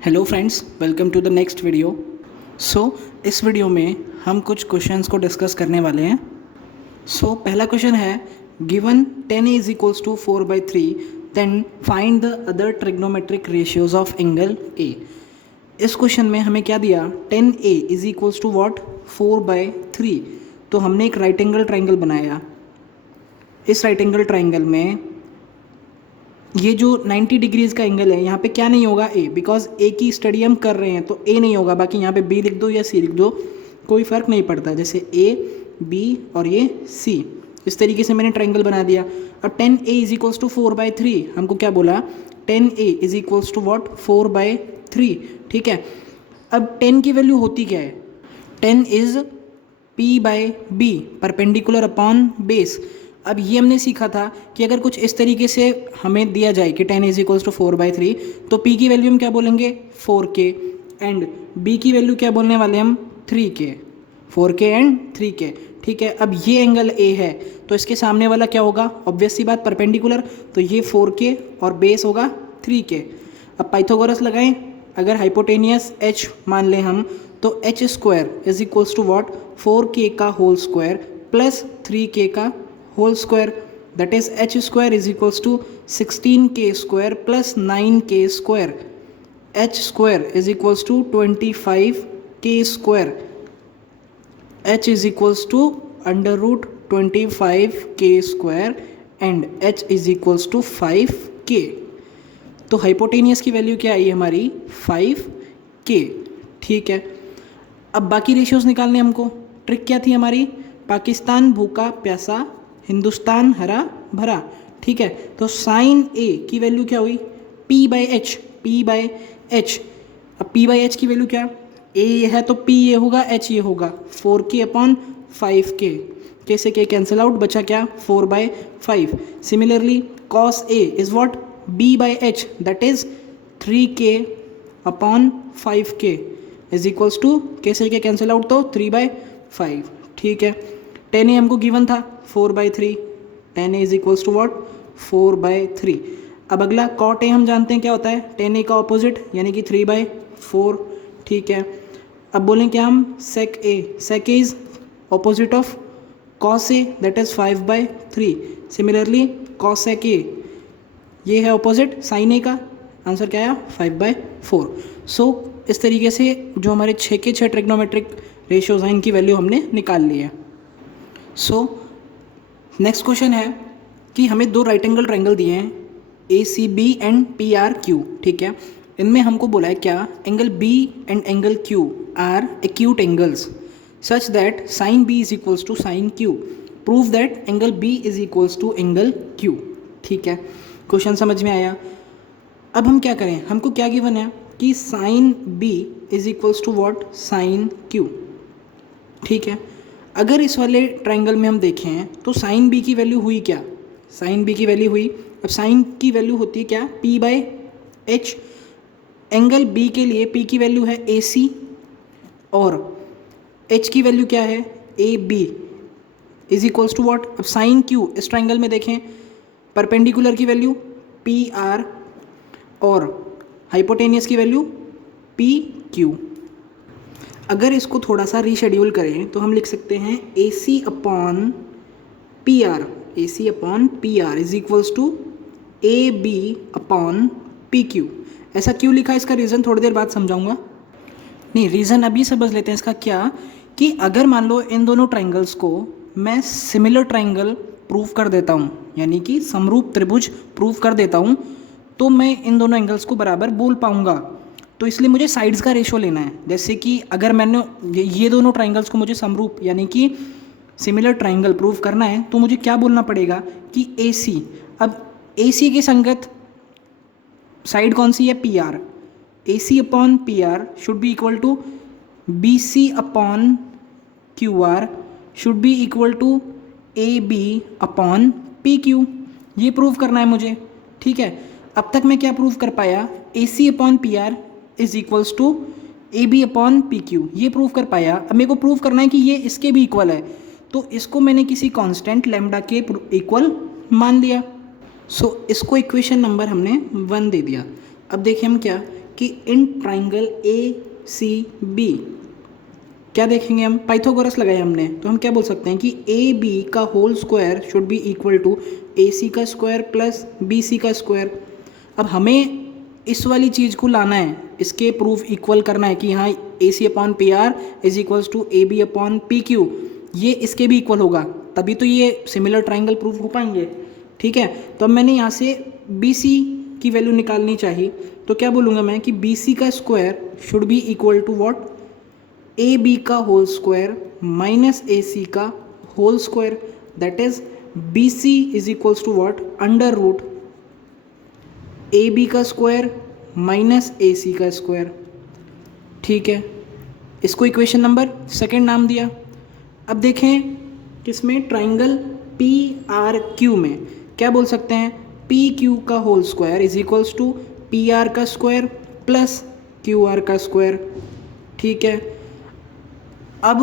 Hello friends, welcome to the next video. इस video में हम कुछ क्वेश्चंस को डिस्कस करने वाले हैं। पहला क्वेश्चन है, given 10a is equals to 4/3 then find the other trigonometric ratios of angle A. इस क्वेश्चन में हमें क्या दिया, 10a is equals to what, 4/3। तो हमने एक राइट एंगल ट्राइंगल बनाया। इस राइट एंगल ट्राइंगल में ये जो 90 डिग्रीज़ का एंगल है, यहाँ पे क्या नहीं होगा, ए, बिकॉज ए की स्टडी हम कर रहे हैं तो ए नहीं होगा। बाकी यहाँ पे बी लिख दो या सी लिख दो, कोई फ़र्क नहीं पड़ता। जैसे ए, बी और ये सी, इस तरीके से मैंने ट्राइंगल बना दिया। अब 10a इज इक्वल्स टू 4/3, हमको क्या बोला, 10a is equals to what, 4/3। ठीक है, अब 10 की वैल्यू होती क्या है, 10 is p/b, perpendicular upon base. अब ये हमने सीखा था कि अगर कुछ इस तरीके से हमें दिया जाए कि 10 इज इक्वल्स टू 4/3, तो p की वैल्यू हम क्या बोलेंगे, 4k, एंड b की वैल्यू क्या बोलने वाले हम, 3k, 4k एंड 3k। ठीक है, अब ये एंगल a है तो इसके सामने वाला क्या होगा, ऑब्वियस सी बात, परपेंडिकुलर, तो ये 4k और बेस होगा 3k। अब पाइथागोरस लगाएं, अगर हाइपोटेनियस h मान लें हम, तो h square is equals to what, 4k का होल स्क्वायर प्लस 3k का whole square, that is h square is equals to 16k square plus 9k square. h square is equals to 25k square, h is equals to under root 25k square and h is equals to 5k। तो hypotenuse की value क्या आई हमारी, 5k। ठीक है, अब बाकी ratios निकालने हमको। ट्रिक क्या थी हमारी, पाकिस्तान भूखा प्यासा, हिंदुस्तान हरा भरा। ठीक है, तो साइन ए की वैल्यू क्या हुई, p/h, p/h। अब p/h की वैल्यू क्या, a ये है तो p ये होगा, h ये होगा, 4k अपॉन 5k, कैसे के कैंसिल आउट, बचा क्या, 4/5। Similarly cos a is what, b/h, that is 3k upon 5k is equals to, कैसे के कैंसिल आउट, तो 3/5। ठीक है, 10a हमको गिवन था 4/3, 10a is equals to what, 4/3। अब अगला cot a हम जानते हैं क्या होता है, 10a का ऑपोजिट यानी कि 3/4। ठीक है, अब बोलें क्या हम, sec a, sec a is opposite of cos a, that is 5/3। Similarly cosec a, ये है ऑपोजिट sin a का, आंसर क्या आया, 5/4। इस तरीके से जो हमारे 6 के 6 ट्रिग्नोमेट्रिक रेशियोज हैं, इनकी वैल्यू हमने निकाल ली है। नेक्स्ट क्वेश्चन है कि हमें दो राइट एंगल ट्राइंगल दिए हैं, ACB एंड PRQ। ठीक है, इनमें हमको बोला है क्या, angle B and angle Q are acute angles such that sine B is equals to sine Q, prove that angle B is equals to angle Q। ठीक है, क्वेश्चन समझ में आया। अब हम क्या करें, हमको क्या गिवन है कि sine B is equals to what, sine Q। ठीक है, अगर इस वाले ट्राइंगल में हम देखें तो साइन B की वैल्यू हुई क्या, साइन B की वैल्यू हुई, अब साइन की वैल्यू होती है क्या, p/h। एंगल B के लिए P की वैल्यू है AC और H की वैल्यू क्या है, AB is equals to what. अब साइन Q इस ट्राइंगल में देखें, परपेंडिकुलर की वैल्यू PR और हाइपोटेनियस की वैल्यू PQ। अगर इसको थोड़ा सा रीशेड्यूल करें तो हम लिख सकते हैं AC upon PR, AC upon PR is equals to AB upon PQ। ऐसा क्यों लिखा, इसका रीज़न थोड़ी देर बाद समझाऊंगा। नहीं, रीज़न अभी समझ लेते हैं इसका, क्या कि अगर मान लो इन दोनों ट्राइंगल्स को मैं सिमिलर ट्राइंगल प्रूव कर देता हूँ, यानी कि समरूप त्रिभुज प्रूव कर देता हूँ, तो मैं इन दोनों एंगल्स को बराबर बोल पाऊँगा। तो इसलिए मुझे साइड्स का रेशो लेना है। जैसे कि अगर मैंने ये दोनों ट्राइंगल्स को मुझे समरूप यानी कि सिमिलर ट्राइंगल प्रूव करना है, तो मुझे क्या बोलना पड़ेगा कि AC। अब AC की संगत साइड कौन सी है, PR। AC upon PR should be equal to BC upon QR should be equal to AB upon PQ। ये प्रूव करना है मुझे। ठीक है, अब तक मैं क्या प्रूव कर पाया, AC upon PR is equals to AB upon PQ, ये प्रूव कर पाया। अब मेरे को प्रूव करना है कि ये इसके भी इक्वल है, तो इसको मैंने किसी कांस्टेंट लैम्डा के इक्वल मान लिया। इसको इक्वेशन नंबर हमने 1 दे दिया। अब देखिए हम क्या कि in triangle A C B क्या देखेंगे हम, पाइथागोरस लगाए हमने, तो हम क्या बोल सकते हैं कि ए बी का whole square should be equal to A C का स्क्वायर प्लस बी सी का स्क्वायर। अब हमें इस वाली चीज़ को लाना है, इसके प्रूफ इक्वल करना है कि हाँ A C upon P R is equals to A B upon P Q, ये इसके भी इक्वल होगा, तभी तो ये सिमिलर ट्राइंगल प्रूफ हो पाएंगे। ठीक है, तो अब मैंने यहाँ से बी सी की वैल्यू निकालनी चाहिए, तो क्या बोलूँगा मैं कि बी सी का square should be equal to what, A B का whole square minus A C का whole square, that is B C is equals to what, under root A B का स्क्वायर माइनस ए सी का square. ठीक है, इसको equation number second नाम दिया। अब देखें किसमें, ट्राइंगल पी आर क्यू में क्या बोल सकते हैं, पी क्यू का whole square is equals to P R का स्क्वायर प्लस क्यू आर का स्क्वायर। ठीक है, अब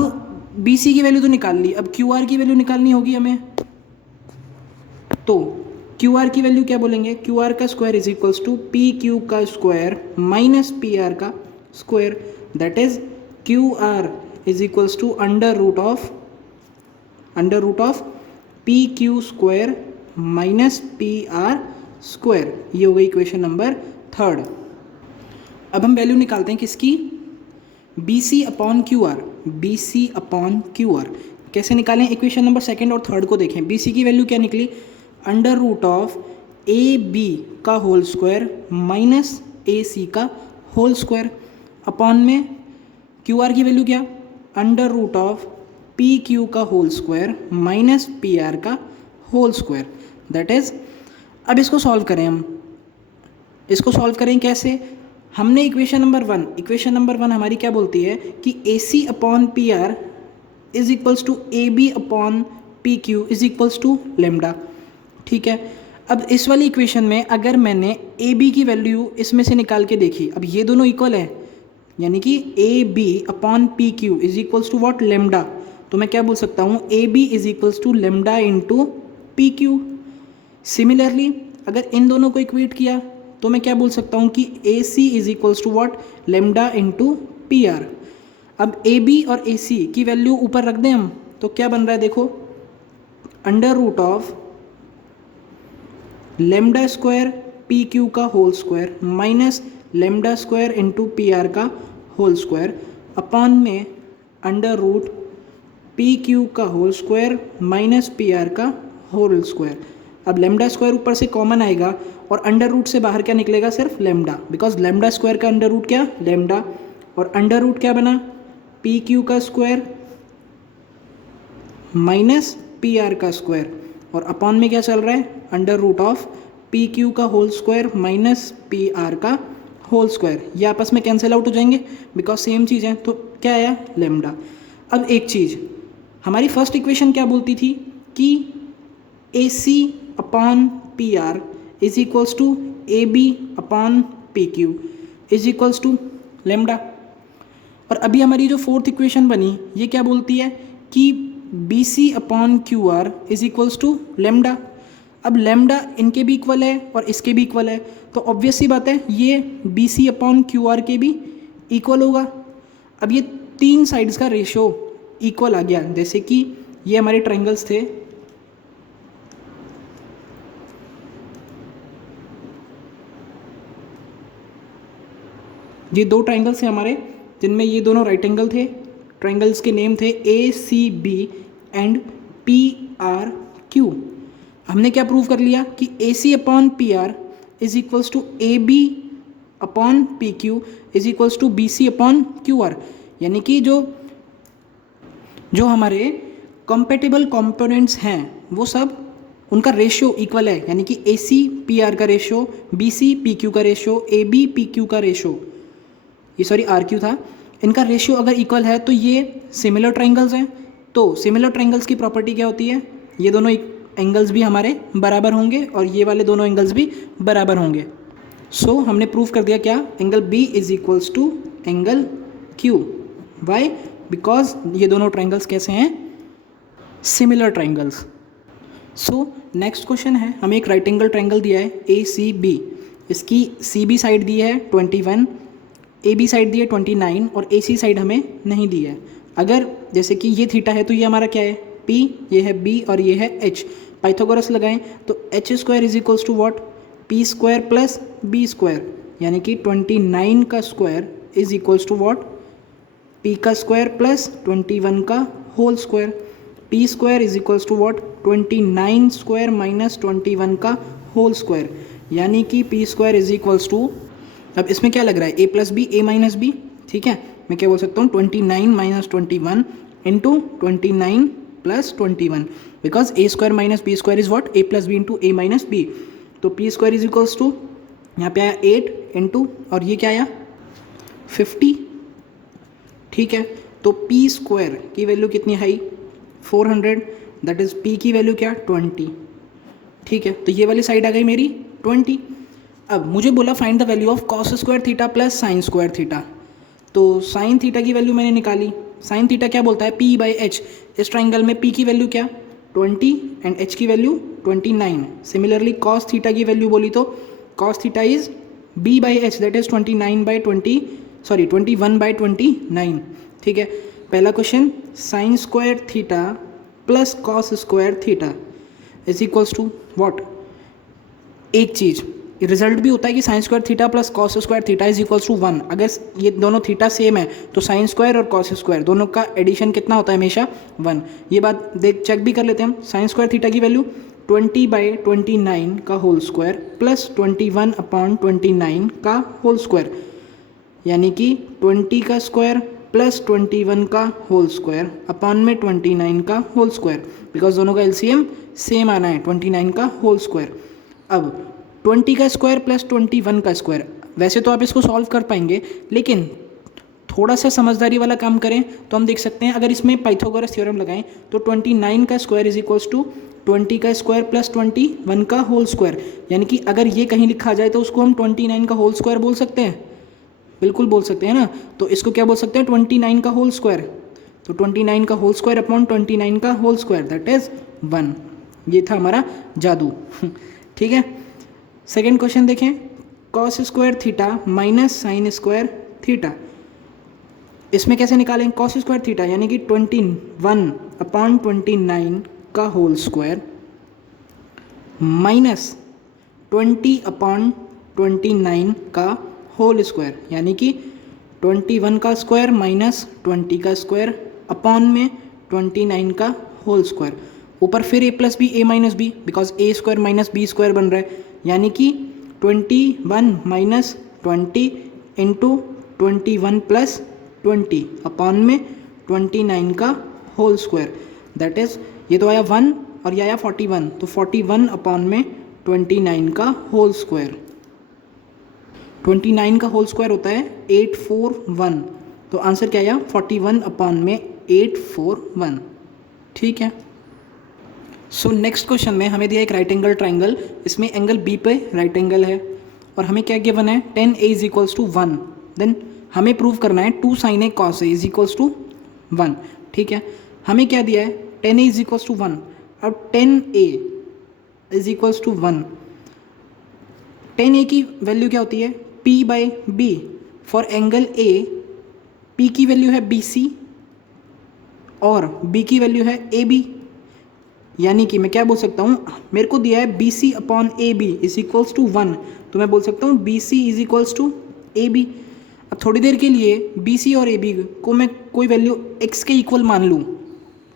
बी सी की वैल्यू तो निकाल ली, अब क्यू आर की वैल्यू निकालनी होगी हमें, तो क्यू आर की वैल्यू क्या बोलेंगे, क्यू आर का square is equals to P Q का स्क्वायर माइनस पी आर का square, that is Q R is equals to under root of P Q square minus P R square. ये हो गई equation number third. अब हम value निकालते हैं किसकी, B C upon Q R, B C upon Q R कैसे निकालें, इक्वेशन नंबर सेकेंड और थर्ड को देखें। बी सी की वैल्यू क्या निकली, under root of A B का whole square minus A C का होल स्क्वायर, अपॉन में क्यू आर की वैल्यू क्या, under root of P Q का whole square minus P R का होल स्क्वायर, दैट इज। अब इसको सॉल्व करें हम, इसको सॉल्व करें कैसे, हमने इक्वेशन नंबर वन हमारी क्या बोलती है कि A C upon P R is equals to A B upon P Q is equals to lambda. ठीक है, अब इस वाली इक्वेशन में अगर मैंने ए बी की वैल्यू इसमें से निकाल के देखी, अब ये दोनों इक्वल है, यानी कि A B upon P Q is equals to what, lambda, तो मैं क्या बोल सकता हूँ, A B is equals to lambda into P Q. Similarly अगर इन दोनों को इक्वेट किया तो मैं क्या बोल सकता हूँ कि A C is equals to what, lambda into P R. अब ए बी और ए सी की वैल्यू ऊपर रख दें हम, तो क्या बन रहा है देखो, under root of lambda square P Q का whole square minus lambda square into P R का होल स्क्वायर, अपॉन में अंडर रूट पी क्यू का whole square minus P R का होल स्क्वायर। अब लेमडा स्क्वायर ऊपर से common आएगा और अंडर रूट से बाहर क्या निकलेगा, सिर्फ लेमडा, बिकॉज लेमडा स्क्वायर का अंडर रूट क्या, लेमडा, और अंडर रूट क्या बना, पी क्यू का स्क्वायर माइनस पी आर का स्क्वायर, और अपॉन में क्या चल रहा है, under root of P Q का whole square minus P R का होल स्क्वायर। ये आपस में कैंसिल आउट हो जाएंगे बिकॉज सेम चीज़ है, तो क्या आया, लेमडा। अब एक चीज़, हमारी फर्स्ट इक्वेशन क्या बोलती थी कि A C upon P R is equals to A B upon P Q is equals to lambda, और अभी हमारी जो फोर्थ इक्वेशन बनी ये क्या बोलती है कि B C upon Q R is equals to lambda. अब लेमडा इनके भी इक्वल है और इसके भी इक्वल है, तो ऑब्वियस सी बात है ये B C upon Q R के भी इक्वल होगा। अब ये तीन साइड्स का रेशो इक्वल आ गया, जैसे कि ये हमारे ट्रायंगल्स थे, ये दो ट्रायंगल्स थे हमारे जिनमें ये दोनों राइट एंगल थे, ट्रायंगल्स के नेम थे A C B and P R Q. हमने क्या प्रूव कर लिया कि A C upon P R is equals to A B upon P Q is equals to B C upon Q R, यानी कि जो हमारे कंपेटेबल कंपोनेंट्स हैं वो सब उनका रेशियो इक्वल है, यानी कि ए सी पी आर का ratio, B C P Q का ratio, A B P Q का रेशियो, ये सॉरी आर क्यू था, इनका रेशियो अगर इक्वल है तो ये सिमिलर ट्रायंगल्स हैं। तो सिमिलर ट्रायंगल्स की प्रॉपर्टी क्या होती है, ये दोनों एंगल्स भी हमारे बराबर होंगे और ये वाले दोनों एंगल्स भी बराबर होंगे। सो हमने प्रूव कर दिया क्या, angle B is equals to angle Q. Why, because ये दोनों ट्रायंगल्स कैसे हैं, similar triangles. So next question है, हमें एक राइट एंगल ट्रायंगल दिया है ए सी बी, इसकी सी बी साइड दी है 21 ए बी साइड दी है 29 और ए सी साइड हमें नहीं दी है। अगर जैसे कि ये थीटा है तो ये हमारा क्या है P, ये है B और ये है H। पाइथागोरस लगाएं तो H square is equals to what, P square plus B square, यानी कि 29 का square is equals to what, P का स्क्वायर प्लस 21 का whole square. P square is equals to what, 29 square minus 21 का whole square, यानी कि P square is equals to, अब इसमें क्या लग रहा है A plus B, A minus B, ठीक है। मैं क्या बोल सकता हूँ 29 minus 21 into 29 plus 21, because A square minus B square is what, A plus B into A minus B. तो P square is equals to, यहाँ पे आया 8 इंटू और ये क्या आया 50, ठीक है। तो पी स्क्वायर की वैल्यू कितनी आई 400, दैट इज पी की वैल्यू क्या 20, ठीक है। तो ये वाली साइड आ गई मेरी 20। अब मुझे बोला find the value of cos square theta plus sine square theta. तो साइन थीटा की वैल्यू मैंने निकाली। साइन थीटा क्या बोलता है पी बाई एच। इस ट्राइंगल में पी की वैल्यू क्या 20 एंड एच की वैल्यू 29। सिमिलरली कॉस थीटा की वैल्यू बोली तो cos theta is B by H, that is 21 by 29, ठीक है। पहला question, sine square theta plus cos square theta is equals to what, एक चीज़ रिजल्ट भी होता है कि sine square theta plus cos square theta is equals to 1। अगर ये दोनों थीटा सेम है तो साइन स्क्वायर और कॉस स्क्वायर दोनों का एडिशन कितना होता है हमेशा 1। ये बात देख चेक भी कर लेते हैं हम। साइन स्क्वायर थीटा की वैल्यू 20 बाई 29 का होल स्क्वायर प्लस 21 अपॉन 29 का होल स्क्वायर, यानी कि 20 का स्क्वायर प्लस 21 का होल स्क्वायर अपॉन में 29 का होल स्क्वायर, बिकॉज दोनों का एलसीएम सेम आना है 29 का होल स्क्वायर। अब 20 का स्क्वायर प्लस 21 का स्क्वायर, वैसे तो आप इसको सॉल्व कर पाएंगे, लेकिन थोड़ा सा समझदारी वाला काम करें तो हम देख सकते हैं, अगर इसमें पाइथागोरस थ्योरम लगाएं तो 29 का स्क्वायर इज इक्वल्स टू 20 का स्क्वायर प्लस 21 का होल स्क्वायर, यानी कि अगर ये कहीं लिखा जाए तो उसको हम 29 का होल स्क्वायर बोल सकते हैं, बिल्कुल बोल सकते हैं ना। तो इसको क्या बोल सकते हैं 29 का होल स्क्वायर, तो 29 का होल स्क्वायर अपॉन 29 का होल स्क्वायर दैट इज 1। ये था हमारा जादू, ठीक है। सेकेंड क्वेश्चन देखें, cos square theta minus sign square theta. इसमें कैसे निकालें कॉस स्क्वायर थीटा, यानी कि 21 अपॉन 29 का होल स्क्वायर माइनस 20 अपॉन 29 का होल स्क्वायर, यानी कि 21 का स्क्वायर माइनस 20 का स्क्वायर अपॉन में 29 का होल स्क्वायर। ऊपर फिर A plus B A minus B, because A square minus B square बन रहा है, यानी कि 21 माइनस 20 इंटू 21 प्लस 20 अपॉन में 29 का होल स्क्वायर, दैट इज ये तो आया 1 और ये आया 41, तो 41 अपॉन में 29 का होल स्क्वायर। 29 का होल स्क्वायर होता है 841, तो आंसर क्या आया 41 अपॉन में 841, ठीक है। सो नेक्स्ट क्वेश्चन में हमें दिया एक राइट एंगल ट्राइंगल, इसमें एंगल बी पे राइट एंगल है और हमें क्या गिवन है 10a is equals to 1। Then हमें प्रूव करना है 2 sin a cos a is equals to 1, ठीक है। हमें क्या दिया है 10a इज इक्वल्स टू 1। अब 10a is equals to 1, 10a की वैल्यू क्या होती है p by B. For angle a p की वैल्यू है BC और b की वैल्यू है AB, यानी कि मैं क्या बोल सकता हूँ, मेरे को दिया है BC upon AB is equals to 1, तो मैं बोल सकता हूँ BC is equals to AB। अब थोड़ी देर के लिए BC और AB को मैं कोई वैल्यू x के इक्वल मान लूँ,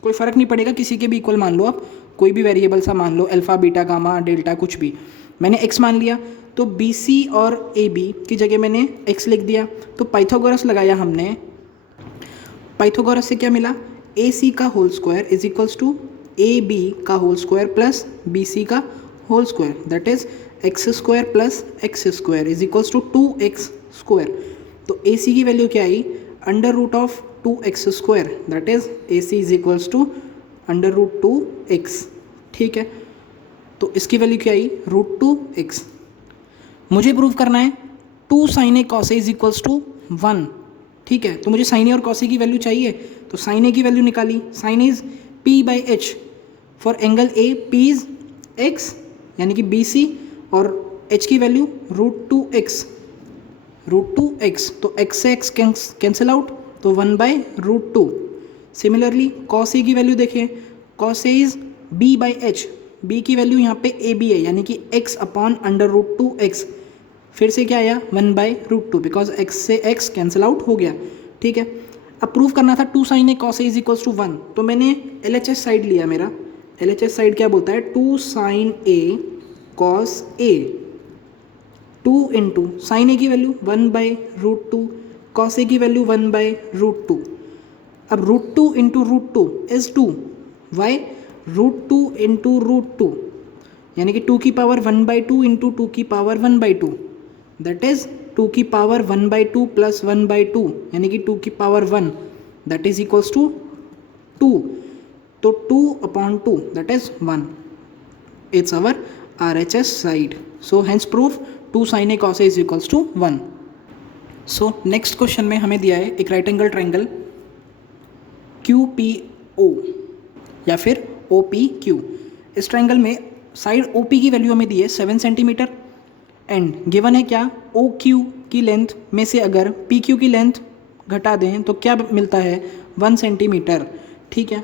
कोई फ़र्क नहीं पड़ेगा, किसी के भी इक्वल मान लो आप, कोई भी वेरिएबल सा मान लो, अल्फ़ा बीटा गामा डेल्टा कुछ भी। मैंने x मान लिया तो BC और AB की जगह मैंने x लिख दिया। तो पाइथागोरस लगाया हमने, पाइथागोरस से क्या मिला AC का whole square is equals to AB का होल स्क्वायर प्लस BC का whole square, that is x square plus x square is equals to 2x square. तो AC की वैल्यू क्या आई under root of 2x square, that is AC is equals to under root 2x, ठीक है। तो इसकी value क्या आई √2x। मुझे प्रूव करना है 2 sin a cos a is equals to 1, ठीक है। तो मुझे sin a और cos a की वैल्यू चाहिए, तो sin a की वैल्यू निकाली, sin is p by h। For angle a p is x, यानी कि BC और h की वैल्यू √2x, √2x, तो x से x कैंसिल आउट, तो 1/√2। सिमिलरली कॉस ए की वैल्यू देखें, cos A is b/h, b की वैल्यू यहाँ पे ए बी है, यानी कि x/√2x, फिर से क्या आया 1/√2, बिकॉज x से x कैंसिल आउट हो गया। ठीक है, अब प्रूव करना था 2 sin a cos a is equals to 1, तो मैंने LHS साइड लिया। मेरा LHS साइड क्या बोलता है, 2 sin a cos a, 2 into sine A की वैल्यू 1/√2, कॉस ए की वैल्यू 1/√2। अब √2 इंटू √2 इज 2, वाई √2 इंटू √2, यानी कि 2 की पावर 1/2 इंटू 2 की पावर 1/2, दैट इज 2 की पावर 1/2 प्लस 1/2, यानी कि 2 की power 1, that is equals to 2, तो 2/2 that is 1, it's our RHS side. So hence proof 2 sin a cos a is equals to 1। So next question में हमें दिया है एक राइट एंगल ट्राइंगल QPO या फिर OPQ। इस ट्राइंगल में साइड OP की वैल्यू हमें दी है 7 सेंटीमीटर, एंड गिवन है क्या, OQ की लेंथ में से अगर PQ की लेंथ घटा दें तो क्या मिलता है, 1 सेंटीमीटर। ठीक है,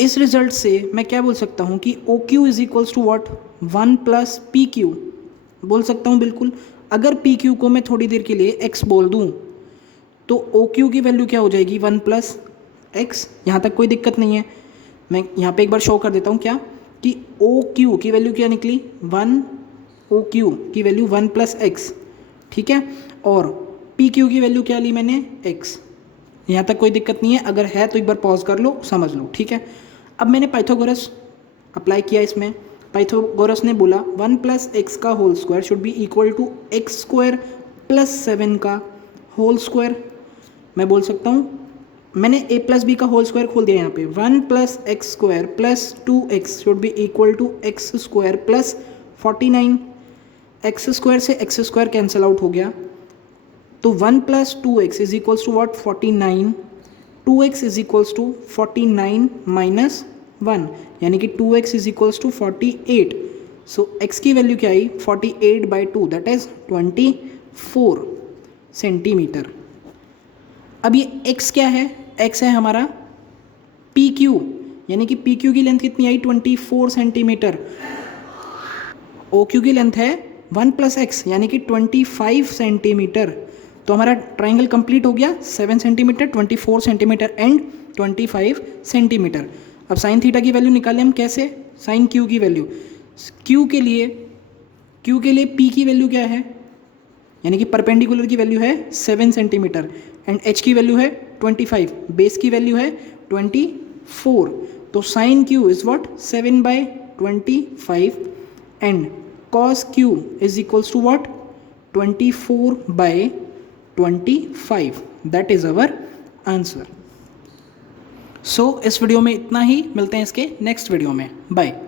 इस रिजल्ट से मैं क्या बोल सकता हूँ कि OQ is equals to what, 1 plus PQ बोल सकता हूँ बिल्कुल। अगर PQ को मैं थोड़ी देर के लिए x बोल दूँ तो OQ की वैल्यू क्या हो जाएगी, 1 प्लस x। यहाँ तक कोई दिक्कत नहीं है। मैं यहाँ पे एक बार शो कर देता हूँ क्या, कि OQ की वैल्यू क्या निकली, 1, OQ की वैल्यू 1 प्लस x। ठीक है, और PQ की वैल्यू क्या ली मैंने, x। यहाँ तक कोई दिक्कत नहीं है, अगर है तो एक बार पॉज कर लो, समझ लो। ठीक है, अब मैंने पाइथागोरस अप्लाई किया इसमें। पाइथागोरस ने बोला 1 प्लस एक्स का whole square should be equal to X square plus 7 का होल स्क्वायर। मैं बोल सकता हूँ, मैंने a प्लस बी का होल स्क्वायर खोल दिया यहाँ पे, 1 plus x square plus 2x should be equal to X square plus 49। X square से एक्स स्क्वायर कैंसिल आउट हो गया, तो 1 plus 2x is equals to what, 49। 2x is equals to 49 minus 1, यानी कि 2x is equals to 48। So x की value क्या आई, 48/2, that is 24 centimetre. अब ये x क्या है, x है हमारा PQ, यानी कि PQ की लेंथ कितनी आई, 24 सेंटीमीटर। OQ की लेंथ है 1 प्लस एक्स, यानी कि 25 सेंटीमीटर। तो हमारा ट्राइंगल कंप्लीट हो गया, 7 सेंटीमीटर, 24 सेंटीमीटर एंड 25 सेंटीमीटर। अब साइन थीटा की वैल्यू निकालें हम कैसे, साइन Q की वैल्यू, Q के लिए P की वैल्यू क्या है, यानी कि परपेंडिकुलर की वैल्यू है 7 सेंटीमीटर एंड H की वैल्यू है 25, बेस की वैल्यू है 24, तो sine Q is what, 7/25 and cos Q is equals to what, 24/25, that is our answer. So इस वीडियो में इतना ही, मिलते हैं इसके नेक्स्ट वीडियो में, बाय।